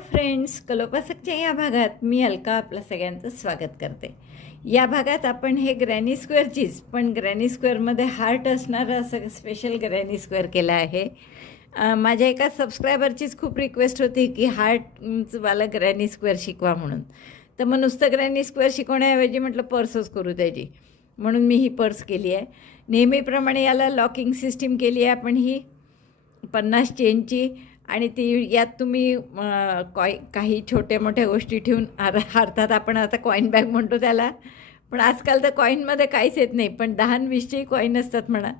Friends कलोपासकच्या या भागात मी अलका आपलं सगळ्यांचं स्वागत करते. या भागात आपण हे ग्रॅनी स्क्वेअरचीच पण ग्रॅनी स्क्वेअरमध्ये हार्ट असणारं असं स्पेशल ग्रॅनी स्क्वेअर केलं आहे. माझ्या एका सबस्क्रायबरचीच खूप रिक्वेस्ट होती की हार्टवाला ग्रॅनी स्क्वेअर शिकवा म्हणून. तर मग नुसतं ग्रॅनी स्क्वेअर शिकवण्याऐवजी म्हटलं पर्सच करू त्याची म्हणून मी ही पर्स केली आहे. नेहमीप्रमाणे याला लॉकिंग सिस्टीम केली आहे आपण ही. पन्नास चेनची आणि ती यात तुम्ही कॉय काही छोट्या मोठ्या गोष्टी ठेवून अर अर्थात आपण आता कॉईन बॅग म्हणतो त्याला. पण आजकाल तर कॉईनमध्ये काहीच येत नाही. पण दहा वीसचेही कॉईन असतात म्हणा.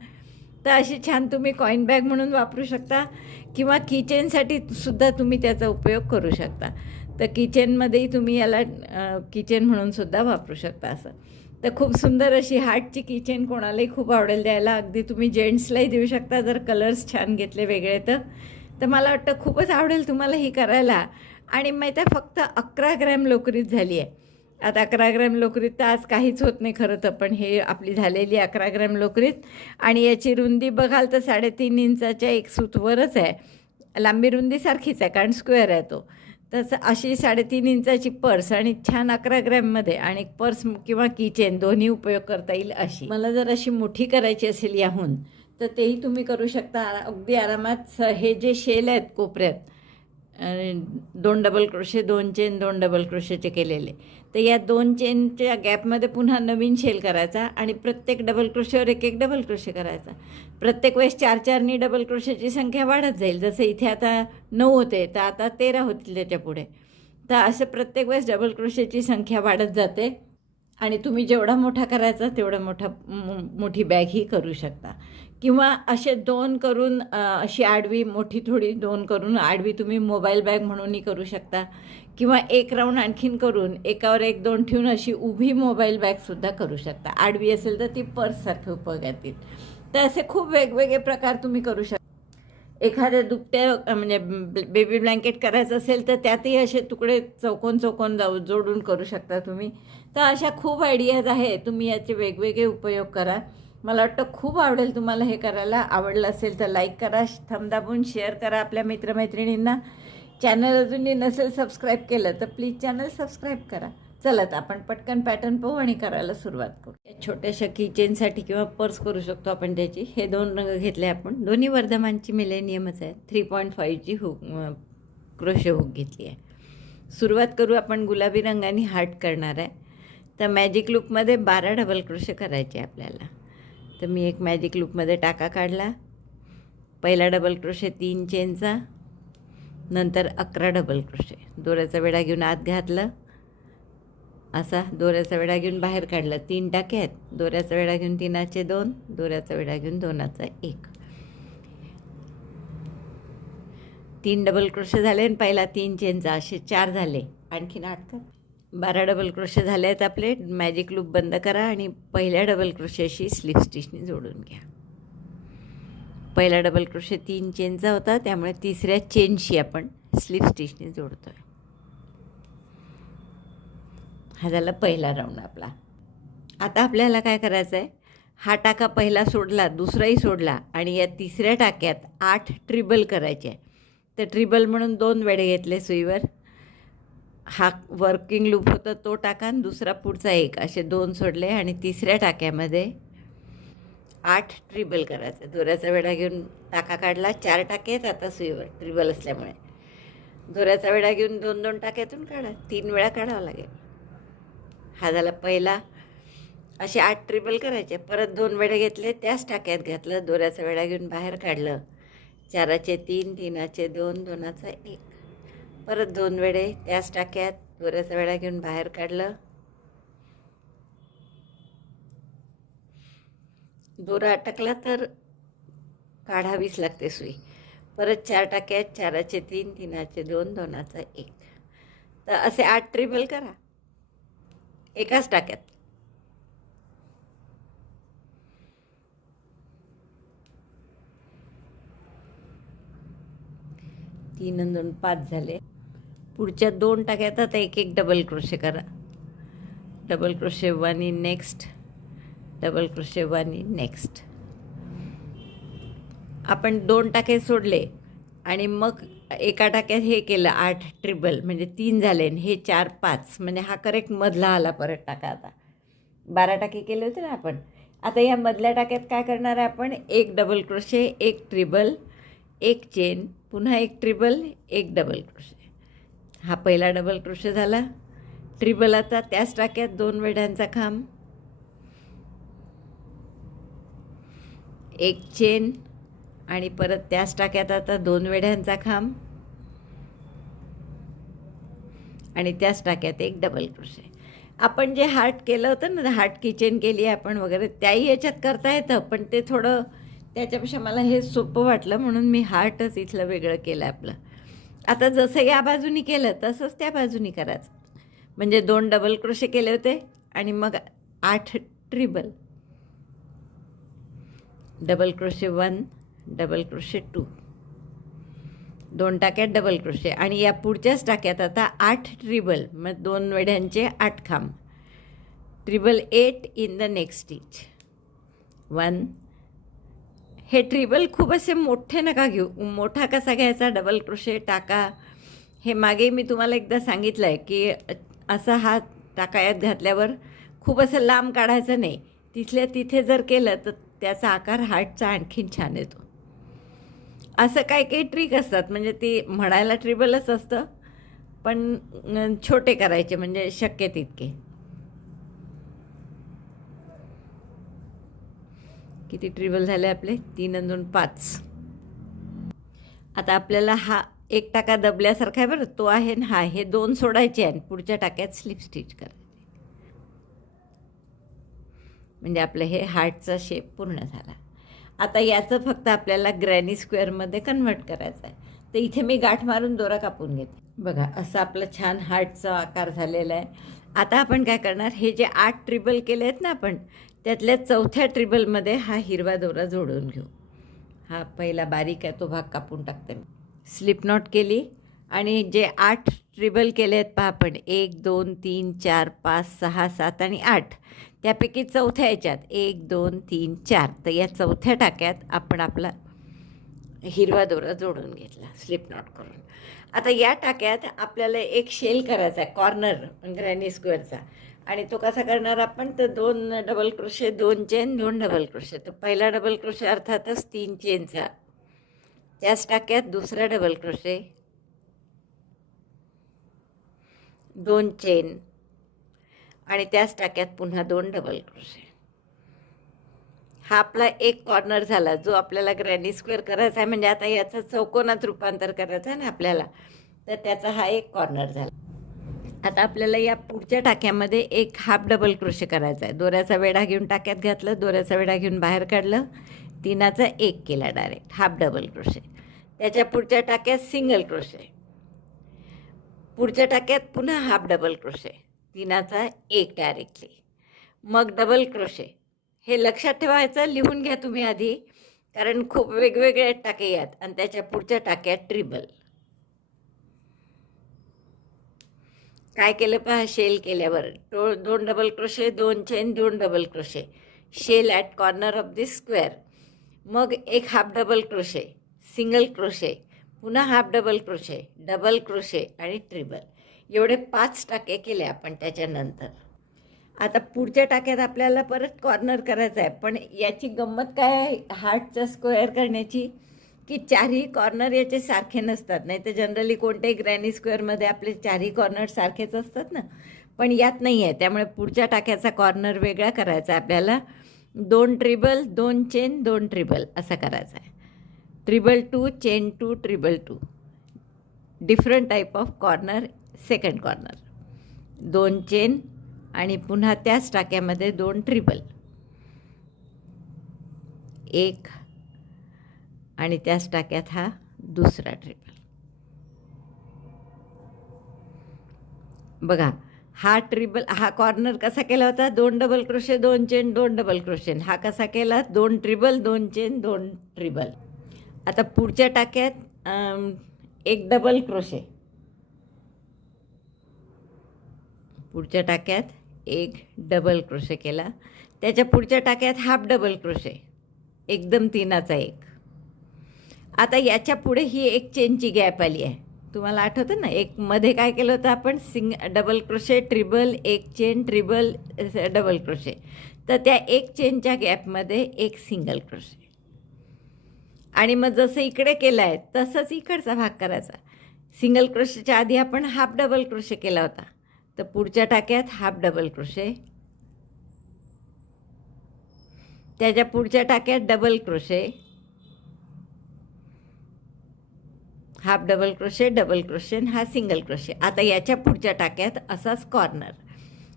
तर अशी छान तुम्ही कॉईन बॅग म्हणून वापरू शकता. किंवा किचनसाठी सुद्धा तुम्ही त्याचा उपयोग करू शकता. तर किचनमध्येही तुम्ही याला किचन म्हणून सुद्धा वापरू शकता असं. तर खूप सुंदर अशी हार्टची किचन कोणालाही खूप आवडेल द्यायला. अगदी तुम्ही जेंट्सलाही देऊ शकता. जर कलर्स छान घेतले वेगळे तर. तर मला वाटतं खूपच आवडेल तुम्हाला ही करायला. आणि माहीत आहे फक्त अकरा ग्रॅम लोकरीत झाली आहे. आता अकरा ग्रॅम लोकरीत तर आज काहीच होत नाही खरं तर पण हे आपली झालेली अकरा ग्रॅम लोकरीत. आणि याची रुंदी बघाल तर साडेतीन इंचाच्या एक सूतवरच आहे. लांबी रुंदी सारखीच आहे कारण स्क्वेअर आहे तो. तसं अशी साडेतीन इंचाची पर्स आणि छान अकरा ग्रॅममध्ये आणि पर्स किंवा किचेन दोन्ही उपयोग करता येईल अशी. मला जर अशी मोठी करायची असेल याहून तर तेही तुम्ही करू शकता. आरा अगदी आरामात स- हे जे शेल आहेत कोपऱ्यात दोन डबल क्रोशे दोन चेन दोन डबल क्रोशेचे केलेले. तर या दोन चेनच्या गॅपमध्ये पुन्हा नवीन शेल करायचा आणि प्रत्येक डबल क्रोशेवर एक एक डबल क्रोशे करायचा. प्रत्येक वेळेस चार चारनी डबल क्रोशेची संख्या वाढत जाईल. जसं इथे आता नऊ होते तर आता तेरा होतील त्याच्या पुढे. तर असं प्रत्येक वेळेस डबल क्रोशेची संख्या वाढत जाते. आणि तुम्ही जेवढा मोठा करायचा तेवढा मोठा मोठी बॅग ही करू शकता. किंवा असे दोन करून अशी आडवी मोठी थोडी दोन करून आडवी तुम्ही मोबाईल बॅग म्हणूनही करू शकता. किंवा एक राऊंड आणखीन करून एकावर एक दोन ठेवून अशी उभी मोबाईल बॅगसुद्धा करू शकता. आडवी असेल तर ती पर्ससारखे उपयोग येतील तर असे खूप वेगवेगळे प्रकार तुम्ही करू शकता. एखाद्या दुपट्या म्हणजे बेबी ब्लँकेट करायचं असेल तर त्यातही असे तुकडे चौकोन चौकोन जाऊ जोडून करू शकता तुम्ही. तर अशा खूप आयडियाज आहे तुम्ही याचे वेगवेगळे उपयोग करा. मला वाटतं खूप आवडेल तुम्हाला हे करायला. आवडलं असेल तर लाईक करा थमदाबून शेअर करा आपल्या मित्रमैत्रिणींना. चॅनल अजूनही नसेल सबस्क्राईब केलं तर प्लीज चॅनल सबस्क्राईब करा. चला तर आपण पटकन पॅटर्न पाहू आणि करायला सुरुवात करू. या छोट्याशा किचनसाठी किंवा पर्स करू शकतो आपण त्याची. हे दोन रंग घेतले आपण. दोन्ही वर्धमानची मिलेनियमच आहे. थ्री पॉईंट फाईव्हची हुक क्रोशे हुक घेतली आहे. सुरुवात करू आपण गुलाबी रंगाने हार्ट करणार आहे. तर मॅजिक लूपमध्ये बारा डबल क्रोशे करायचे आपल्याला. तर मी एक मॅजिक लूपमध्ये टाका काढला. पहिला डबल क्रोशे तीन चेनचा नंतर अकरा डबल क्रोशे दोऱ्याचा वेढा घेऊन आत घातलं. असा दोऱ्याचा वेढा घेऊन बाहेर काढला. तीन टाके आहेत. दोऱ्याचा वेढा घेऊन तीनाचे दोन दोऱ्याचा वेढा घेऊन दोनाचा एक. तीन डबल क्रोशे झाले आणि पहिला तीन चेनचा असे चार झाले. आणखीन आठ का बारा डबल क्रोशे झाले आहेत आपले. मॅजिक लूप बंद करा आणि पहिल्या डबल क्रोशेशी स्लिप स्टिचने जोडून घ्या. पहिला डबल क्रोशे तीन चेनचा होता. त्यामुळे तिसऱ्या चेनशी आपण स्लिप स्टिचने जोडतो आहे हा झाला पहिला राऊंड आपला. आता आपल्याला काय करायचं आहे हा टाका पहिला सोडला दुसराही सोडला आणि या तिसऱ्या टाक्यात आठ ट्रिबल करायचे. आहे तर ट्रिबल म्हणून दोन वेळे घेतले सुईवर. हा वर्किंग लूप होता तो टाका आणि दुसरा पुढचा एक. असे दोन सोडले आणि तिसऱ्या टाक्यामध्ये आठ ट्रिबल करायचं. दोऱ्याचा वेढा घेऊन टाका काढला चार टाके आहेत आता सुईवर ट्रिबल असल्यामुळे. दोऱ्याचा वेढा घेऊन दोन दोन टाक्यातून काढा. तीन वेळा काढावा लागेल. हा झाला पहिला. असे आठ ट्रिबल करायचे. परत दोन वेळे घेतले त्याच टाक्यात घातलं दोऱ्याचा वेळा घेऊन बाहेर काढलं. चाराचे तीन तीनाचे दोन दोनाचा एक. परत दोन वेळे त्याच टाक्यात दोऱ्याचा वेळा घेऊन बाहेर काढलं. दोरा अटकला तर काढावीच लागते सुई. परत चार टाक्यात चाराचे तीन तीनाचे दोन दोनाचा एक. तर असे आठ ट्रिबल करा. एकाच टाक्यात. तीन दोन पाच झाले. पुढच्या दोन टाक्यात आता एक एक डबल क्रोशे करा. Double crochet one in next double crochet one in next आपण दोन टाके सोडले आणि मग एका टाक्यात हे केलं आठ ट्रिबल म्हणजे तीन झाले हे चार पाच. म्हणजे हा करेक्ट मधला आला परत टाका आता. बारा टाके केले होते ना आपण. आता या मधल्या टाक्यात काय करणार आहे आपण? एक डबल क्रोशे एक ट्रिबल एक चेन पुन्हा एक ट्रिबल एक डबल क्रोशे हा पहिला डबल क्रोशे झाला. ट्रिबल आता त्याच टाक्यात दोन वेढ्यांचा खांब. एक चेन आणि परत त्याच टाक्यात आता दोन वेढ्यांचा खांब. आणि त्याच टाक्यात एक डबल क्रोशे आपण जे हार्ट केलं होतं ना हार्ट किचन केली आपण वगैरे त्याही याच्यात करता येतं पण ते थोडं त्याच्यापेक्षा मला हे सोपं वाटलं म्हणून मी हार्टच इथलं वेगळं केलं आपलं. आता जसं या बाजूनी केलं तसंच त्या बाजूनी करायचं. म्हणजे दोन डबल क्रोशे केले होते आणि मग आठ treble double crochet one double crochet two. दोन टाक्यात डबल क्रोशे. आणि या पुढच्याच टाक्यात आता आठ ट्रिबल मग दोन वेढ्यांचे आठ खांब. Treble eight in the next stitch. One. हे ट्रिबल खूप असे मोठे नका घेऊ. मोठा कसा घ्यायचा? डबल क्रोशे टाका. हे मागे मी तुम्हाला एकदा सांगितलं आहे की असा हा टाकायात घातल्यावर खूप असं लांब काढायचं नाही. तिथल्या तिथे जर केलं तर त्याचा आकार हार्टचा आणखीन छान येतो. असं काही काही ट्रिक असतात. म्हणजे ती म्हणायला ट्रिबलच असतं पण छोटे करायचे म्हणजे शक्य तितके. किती ट्रिबल झाले आपले? तीन आणि दोन पाच. आता आपल्याला हा एक टाका दबल्यासारखा आहे बरं. तो आहे ना हा हे दोन सोडायचे आणि पुढच्या टाक्यात स्लिप स्टिच करायचे. म्हणजे आपलं हे हार्टचा शेप पूर्ण झाला. आता याचं फक्त आपल्याला ग्रॅनी स्क्वेअरमध्ये कन्व्हर्ट करायचं आहे. तर इथे मी गाठ मारून दोरा कापून घेते. बघा असं आपलं छान हार्टचा आकार झालेला आहे. आता आपण काय करणार हे जे आठ ट्रिबल केले आहेत ना आपण त्यातल्या चौथ्या ट्रिबलमध्ये हा हिरवा दोरा जोडून घेऊ. हा पहिला बारीक आहे तो भाग कापून टाकते मी. स्लिप नॉट केली. आणि जे आठ ट्रिबल केले आहेत पहा आपण एक दोन तीन चार पाच सहा सात आणि आठ त्यापैकी चौथ्या याच्यात एक दोन तीन चार तर या चौथ्या टाक्यात आपण आपला हिरवा दोरा जोडून घेतला स्लिप नॉट करून. आता या टाक्यात आपल्याला एक शेल करायचा आहे कॉर्नर ग्रॅनी स्क्वेअरचा आणि तो कसा करणार आपण तर दोन डबल क्रोशे दोन चेन दोन डबल क्रोशे तर पहिला डबल क्रोशे अर्थातच तीन चेनचा त्याच टाक्यात दुसरा डबल क्रोशे दोन चेन आणि त्याच टाक्यात पुन्हा दोन डबल क्रोशे हा आपला एक कॉर्नर झाला जो आपल्याला ग्रॅनी स्क्वेअर करायचा आहे. म्हणजे आता याचं चौकोनात रूपांतर करायचं आहे ना आपल्याला तर त्याचा हा एक कॉर्नर झाला. आता आपल्याला या पुढच्या टाक्यामध्ये एक हाफ डबल क्रोशे करायचा आहे. दोऱ्याचा वेढा घेऊन टाक्यात घातलं दोऱ्याचा वेढा घेऊन बाहेर काढलं तिनाचा एक केला डायरेक्ट हाफ डबल क्रोशे त्याच्या पुढच्या टाक्यात सिंगल क्रोशे पुढच्या टाक्यात पुन्हा हाफ डबल क्रोशे. तिनाचा एक डायरेक्टली मग डबल क्रोशे हे लक्षात ठेवायचं लिहून घ्या तुम्ही आधी कारण खूप वेगवेगळे टाके यात आणि त्याच्या पुढच्या टाक्यात ट्रिबल काय केलं पहा शेल केल्यावर. टो दोन डबल क्रोशे दोन चेन दोन double crochet shell at corner of the square मग एक half double crochet single crochet पुन्हा half double crochet double crochet आणि ट्रिबल. एवढे पाच टाके केले आपण त्याच्यानंतर. आता पुढच्या टाक्यात आपल्याला परत कॉर्नर करायचं आहे पण याची गंमत काय आहे? हार्टचा स्क्वेअर करण्याची? की चारही कॉर्नर याचे सारखे नसतात. नाही तर जनरली कोणत्याही ग्रॅनी स्क्वेअरमध्ये आपले चारही कॉर्नर सारखेच असतात ना? पण यात नाही आहे त्यामुळे पुढच्या टाक्याचा कॉर्नर वेगळा करायचा आहे आपल्याला. दोन ट्रिबल दोन चेन दोन ट्रिबल असा करायचा आहे. Treble two chain two treble two. Different type of corner second corner दोन चेन आणि पुन्हा त्याच टाक्यामध्ये दोन ट्रिबल. एक आणि त्याच टाक्यात हा दुसरा ट्रिबल. बघा हा ट्रिबल हा कॉर्नर कसा केला होता? दोन डबल क्रोशे दोन चेन दोन डबल क्रोशेन हा कसा केला? दोन ट्रिबल दोन चेन दोन ट्रिबल. आता पुढच्या टाक्यात एक डबल क्रोशे पुढच्या टाक्यात एक डबल क्रोशे केला. त्याच्या पुढच्या टाक्यात हाफ डबल क्रोशे एकदम तीनाचा एक. आता याच्यापुढे ही एक चेनची गॅप आली आहे. तुम्हाला आठवतं ना एक मध्ये काय केलं होतं आपण? सिंग डबल क्रोशे ट्रिबल एक चेन ट्रिबल डबल क्रोशे तर त्या एक चेनच्या गॅपमध्ये एक सिंगल क्रोशे आणि मग जसं इकडे केलं आहे तसंच इकडचा भाग करायचा. सिंगल क्रोशेच्या आधी आपण हाफ डबल क्रोशे केला होता. तर पुढच्या टाक्यात हाफ डबल क्रोशे. त्याच्या पुढच्या टाक्यात double crochet. Half double crochet double crochet हा सिंगल क्रोशे. आता याच्या पुढच्या टाक्यात असाच कॉर्नर.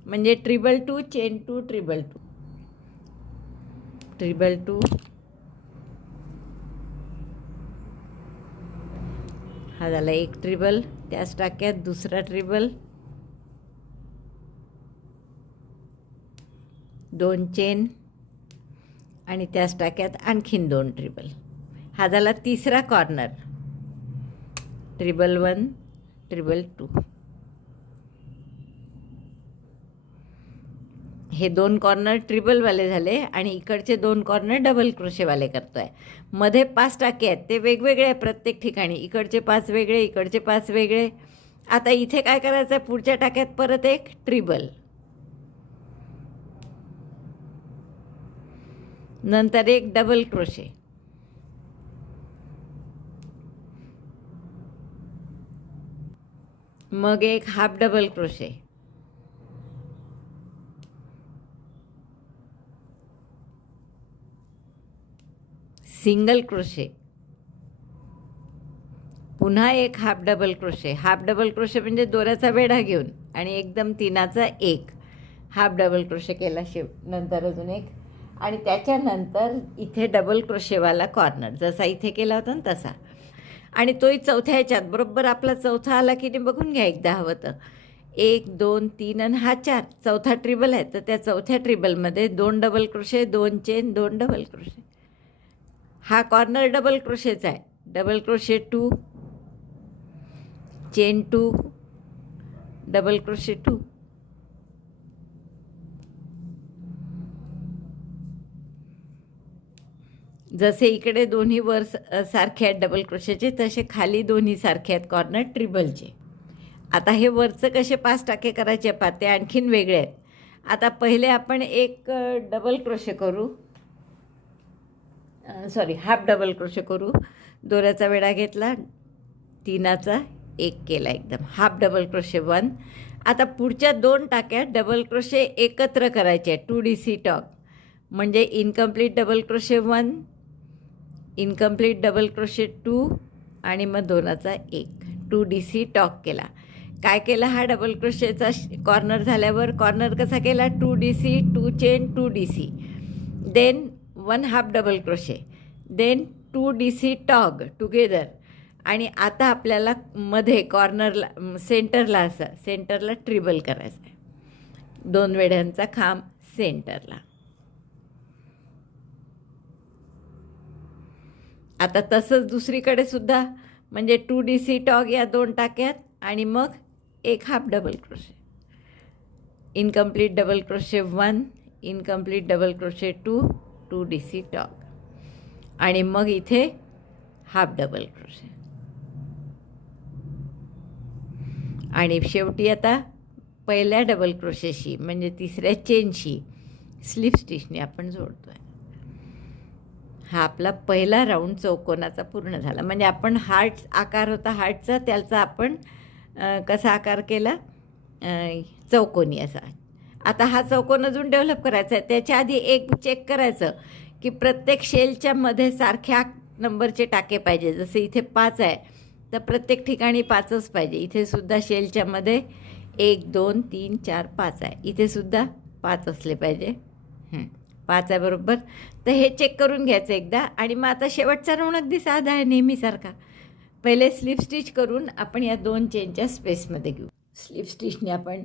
म्हणजे treble two chain two treble two. Treble two हा झाला एक ट्रिबल त्याच टाक्यात दुसरा ट्रिबल दोन चेन आणि त्याच टाक्यात आणखीन दोन ट्रिबल हा झाला तिसरा corner treble one treble two हे दोन कॉर्नर ट्रिबलवाले झाले आणि इकडचे दोन कॉर्नर डबल क्रोशेवाले करतो आहे मध्ये पाच टाके आहेत ते वेगवेगळे आहे प्रत्येक ठिकाणी. इकडचे पाच वेगळे इकडचे पाच वेगळे. आता इथे काय करायचं आहे पुढच्या टाक्यात परत एक ट्रिबल नंतर एक डबल क्रोशे मग एक half double crochet single crochet. पुन्हा एक half double crochet. Half double crochet म्हणजे दोऱ्याचा वेढा घेऊन आणि एकदम तिनाचा एक. हाफ डबल क्रोशे केला शिव नंतर अजून एक. आणि त्याच्यानंतर इथे डबल क्रोशेवाला कॉर्नर. जसा इथे केला होता ना तसा. आणि तोही चौथ्या ह्याच्यात. बरोबर आपला चौथा आला की नाही बघून घ्या एकदा हवं तर. एक दोन तीन आणि हा चार. चौथा ट्रिबल आहे. तर त्या चौथ्या ट्रिबलमध्ये दोन डबल क्रोशे दोन चेन दोन डबल क्रोशे. हा कॉर्नर डबल क्रोशेचा आहे. Double crochet two chain two double crochet two जसे इकडे दोन्ही वर सारखे आहेत डबल क्रोशेचे तसे खाली दोन्ही सारखे आहेत कॉर्नर ट्रिबलचे आता हे वरचं कसे पाच टाके करायचे? पाते आणखीन वेगळे आहेत. आता पहिले आपण एक डबल क्रोशे करू. सॉरी हाफ डबल क्रोशे करू. दोऱ्याचा वेढा घेतला तीनाचा एक केला एकदम. Half double crochet one. आता पुढच्या दोन टाक्या डबल क्रोशे एकत्र करायचे टू डी सी टॉक. म्हणजे incomplete double crochet one incomplete double crochet two आणि मग दोनाचा एक. टू डी सी टॉक केला. काय केलं हा डबल क्रोशेचा कॉर्नर झाल्यावर? कॉर्नर कसा केला? Two D C two chain two D C. Then one half double crochet then two D C tog together आणि आता आपल्याला मध्ये कॉर्नरला सेंटरला असं सेंटरला ट्रिबल करायचं आहे दोन वेढ्यांचा खांब सेंटरला आता तसंच दुसरीकडे सुद्धा म्हणजे टू डी सी टॉग या दोन टाक्यात आणि मग एक half double crochet incomplete double crochet one incomplete double crochet two two D C tog. आणि मग इथे हाफ डबल क्रोशे. आणि शेवटी आता पहिल्या डबल क्रोशेशी म्हणजे तिसऱ्या चेनशी स्लिप स्टिचने आपण जोडतो आहे हा आपला पहिला राऊंड चौकोनाचा पूर्ण झाला. म्हणजे आपण हार्ट आकार होता हार्टचा त्याचा आपण कसा आकार केला? चौकोनी असा. आता हा चौकोन अजून डेव्हलप करायचा आहे त्याच्या आधी एक चेक करायचं की प्रत्येक शेलच्या मध्ये सारख्या नंबरचे टाके पाहिजे. जसे इथे पाच आहे तर प्रत्येक ठिकाणी पाचच पाहिजे. इथे सुद्धा शेलच्या मध्ये एक दोन तीन चार पाच आहे. इथे सुद्धा पाच असले पाहिजे. पाच आहे बरोबर. तर हे चेक करून घ्यायचं एकदा. आणि मग आता शेवटचा राऊंड अगदी साधा आहे नेहमीसारखा. पहिले स्लिप स्टिच करून आपण या दोन चेनच्या स्पेसमध्ये घेऊ. स्लीप स्टिचने आपण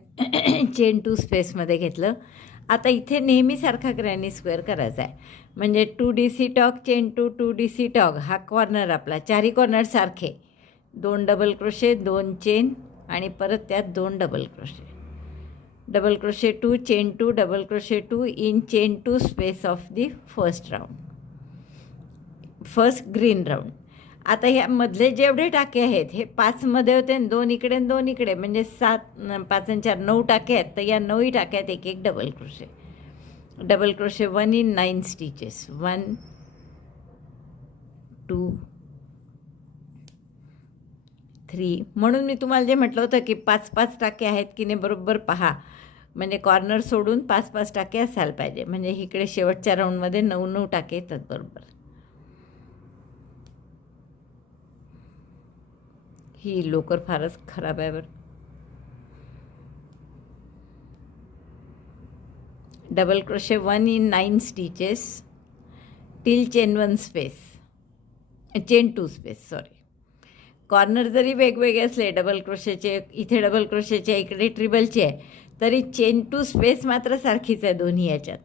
चेन टू स्पेसमध्ये घेतलं. आता इथे नेहमीसारखा ग्रॅनी स्क्वेअर करायचा आहे. म्हणजे two D C tog chain two two D C tog हा कॉर्नर आपला चारी कॉर्नर सारखे. दोन डबल क्रोशे दोन चेन आणि परत त्यात दोन double crochet double crochet two chain two double crochet two in chain two space of the first round first green round आता ह्या मधले जेवढे टाके आहेत हे पाचमध्ये होते आणि दोन इकडे आणि दोन इकडे म्हणजे सात पाच आणि चार नऊ टाके आहेत. तर या नऊही टाक्यात एक एक double crochet double crochet one in nine stitches one two three म्हणून मी तुम्हाला जे म्हटलं होतं की पाच पाच टाके आहेत की नाही बरोबर पहा. म्हणजे कॉर्नर सोडून पाच पाच टाके असायला पाहिजे. म्हणजे इकडे शेवटच्या राऊंडमध्ये नऊ नऊ टाके येतात बरोबर. ही लोकर फारच खराब आहे बरं. Double crochet one in nine stitches till chain one space chain two space sorry corner जरी वेगवेगळे असले डबल क्रोशेचे इथे डबल क्रोशेचे इकडे ट्रिबलचे आहे तरी चेन टू स्पेस मात्र सारखीच आहे दोन्ही याच्यात.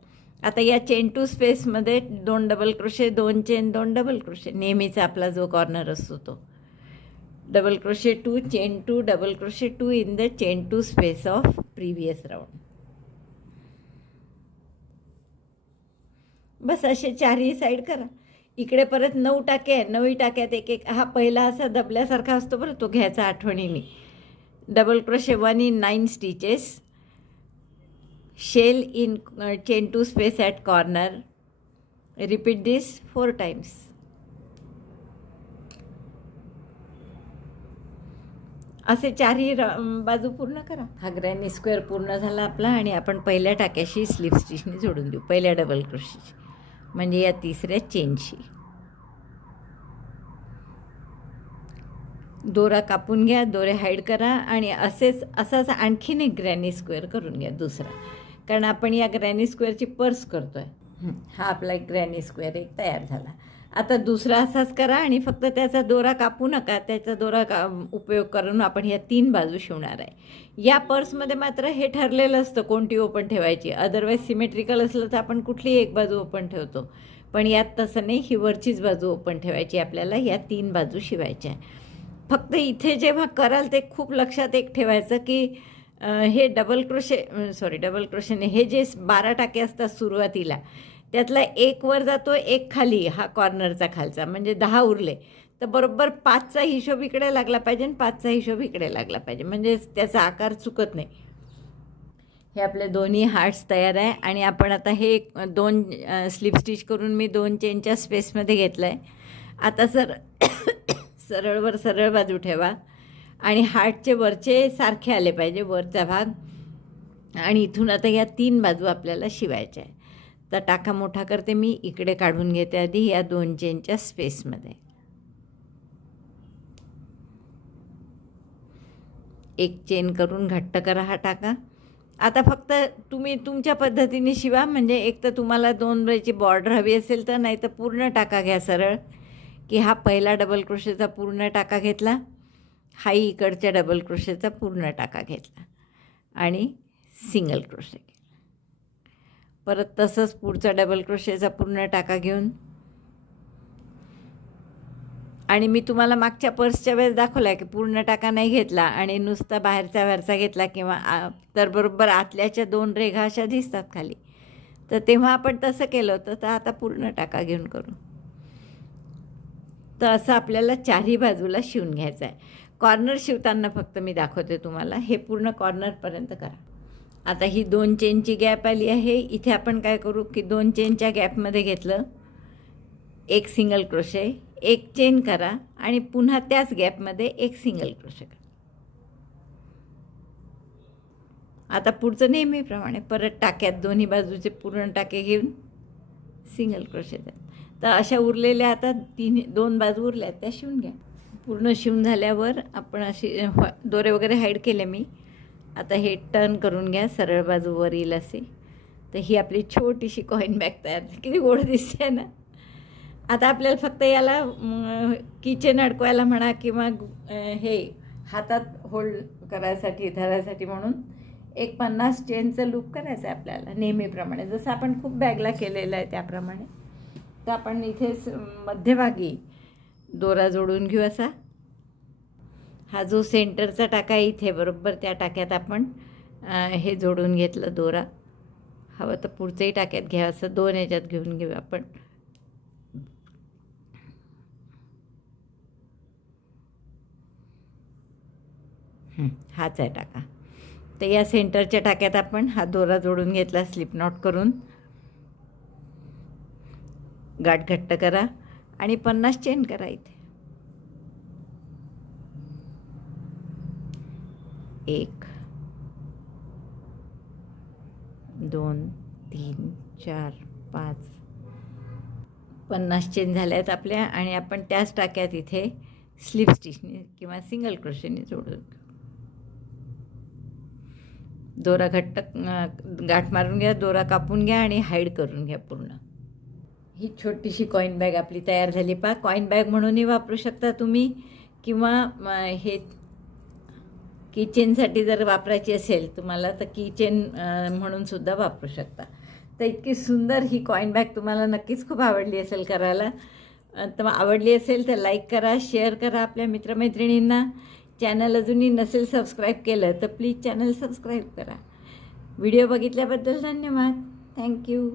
आता या चेन टू स्पेसमध्ये दोन डबल क्रोशे दोन चेन दोन डबल क्रोशे नेहमीचा आपला जो कॉर्नर असतो तो. Double crochet two chain two double crochet two in the chain two space of previous round बस असे चारही साईड करा. इकडे परत नऊ टाके आहे नऊही टाक्यात एक एक. हा पहिला असा दबल्यासारखा असतो बरं तो घ्यायचा आठवणीने. Double crochet one in nine stitches shell in chain two space at corner repeat this four times असे चारही र बाजू पूर्ण करा. हा ग्रॅनी स्क्वेअर पूर्ण झाला आपला आणि आपण पहिल्या टाक्याशी स्लीप स्टिचने जोडून देऊ. पहिल्या डबल क्रोशीची. म्हणजे या तिसऱ्या चेनशी. दोरा कापून घ्या दोरे हाईड करा आणि असेच असाच आणखीन एक ग्रॅनी स्क्वेअर करून घ्या दुसरा. कारण आपण या ग्रॅनी स्क्वेअरची पर्स करतो आहे हा आपला एक ग्रॅनी स्क्वेअर एक तयार झाला. आता दुसरा असाच करा आणि फक्त त्याचा दोरा कापू नका त्याचा दोरा का उपयोग करून आपण ह्या तीन बाजू शिवणार आहे. या पर्समध्ये मात्र हे ठरलेलं असतं कोणती ओपन ठेवायची. अदरवाईज सिमेट्रिकल असलं तर आपण कुठली एक बाजू ओपन ठेवतो. पण यात तसं नाही ही वरचीच बाजू ओपन ठेवायची आपल्याला या तीन बाजू शिवायच्या आहे. फक्त इथे जेव्हा कराल ते खूप लक्षात एक ठेवायचं की हे डबल क्रोशे सॉरी डबल क्रोशेने हे जे बारा टाके असतात सुरुवातीला त्यातला एक वर जातो एक खाली हा कॉर्नरचा खालचा. म्हणजे दहा उरले. तर बरोबर पाचचा हिशोब इकडे लागला पाहिजे आणि पाचचा हिशोब इकडे लागला पाहिजे. म्हणजे त्याचा आकार चुकत नाही. हे आपले दोन्ही हार्ट्स तयार आहे. आणि आपण आता हे दोन स्लिप स्टिच करून मी दोन चेनच्या स्पेसमध्ये घेतलं आहे आता सर सरळवर सरळ बाजू ठेवा. आणि हार्टचे वरचे सारखे आले पाहिजे वरचा भाग. आणि इथून आता या तीन बाजू आपल्याला शिवायच्या आहे तर टाका मोठा करते मी इकडे काढून घेते आधी या दोन चेनच्या स्पेसमध्ये एक चेन करून घट्ट करा हा टाका. आता फक्त तुम्ही तुमच्या पद्धतीने शिवा म्हणजे एक तर तुम्हाला दोन वेळची बॉर्डर हवी असेल तर नाही तर पूर्ण टाका घ्या सरळ. की हा पहिला डबल क्रोशेचा पूर्ण टाका घेतला हाही इकडच्या डबल क्रोशेचा पूर्ण टाका घेतला. आणि सिंगल क्रोशे केला परत तसंच पुढचा डबल क्रोशेचा पूर्ण टाका घेऊन. आणि मी तुम्हाला मागच्या पर्सच्या वेळेस दाखवला आहे की पूर्ण टाका नाही घेतला आणि नुसता बाहेरचा बाहेरचा घेतला किंवा तर बरोबर आतल्याच्या दोन रेघा अशा दिसतात खाली. तर तेव्हा आपण तसं केलं होतं तर आता पूर्ण टाका घेऊन करू. तर असं आपल्याला चारही बाजूला शिवून घ्यायचं आहे कॉर्नर शिवताना फक्त मी दाखवते तुम्हाला. हे पूर्ण कॉर्नरपर्यंत करा. आता ही दोन चेनची गॅप आली आहे. इथे आपण काय करू की दोन चेनच्या गॅपमध्ये घेतलं. एक सिंगल क्रोशे एक चेन करा आणि पुन्हा त्याच गॅपमध्ये एक सिंगल क्रोशे करा. आता पुढचं नेहमीप्रमाणे परत टाक्यात दोन्ही बाजूचे पूर्ण टाके घेऊन सिंगल क्रोशे द्या. तर अशा उरलेल्या आता तीन दोन बाजू उरल्या त्या शिवून घ्या. पूर्ण शिवून झाल्यावर आपण अशी दोरे वगैरे हाईड केले मी. आता हे टर्न करून घ्या सरळ बाजू वर येईल असे. तर ही आपली छोटीशी कॉईन बॅग तयार किती गोड दिसते ना. आता आपल्याला फक्त याला किचन अडकवायला म्हणा किंवा हे हातात होल्ड करायसाठी धरायसाठी म्हणून एक पन्नास चेनचं लूप करायचं आहे आपल्याला नेहमीप्रमाणे. जसं आपण खूप बॅगला केलेलं आहे त्याप्रमाणे. तर आपण इथेच मध्यभागी दोरा जोडून घेऊ असा. हा जो सेंटरचा टाका आहे इथे बरोबर त्या टाक्यात आपण हे जोडून घेतलं दोरा. हवं तर पुढचंही टाक्यात घ्या असं दोन ह्याच्यात घेऊन घेऊ आपण. हाच आहे टाका. तर या सेंटरच्या टाक्यात आपण हा दोरा जोडून घेतला स्लिप नॉट करून. गाठ घट्ट करा आणि पन्नास चेन करा इथे. एक दोन तीन चार पाच. पन्नास चेन झाल्या आहेत आपल्या आणि आपण त्याच टाक्यात इथे स्लिप स्टिचने किंवा सिंगल क्रोशेने जोडून दोरा घट्ट गाठ मारून घ्या दोरा कापून घ्या आणि हाईड करून घ्या पूर्ण. ही छोटीशी कॉईन बॅग आपली तयार झाली. पा कॉईन बॅग म्हणूनही वापरू शकता तुम्ही किंवा हे किचनसाठी जर वापरायची असेल तुम्हाला तर किचन म्हणून सुद्धा वापरू शकता. तर इतकी सुंदर ही कॉईन बॅग तुम्हाला नक्कीच खूप आवडली असेल करायला. तर आवडली असेल तर लाईक करा शेअर करा आपल्या मित्रमैत्रिणींना. चॅनल अजूनही नसेल सबस्क्राईब केलं तर प्लीज चॅनल सबस्क्राईब करा. व्हिडिओ बघितल्याबद्दल धन्यवाद. Thank you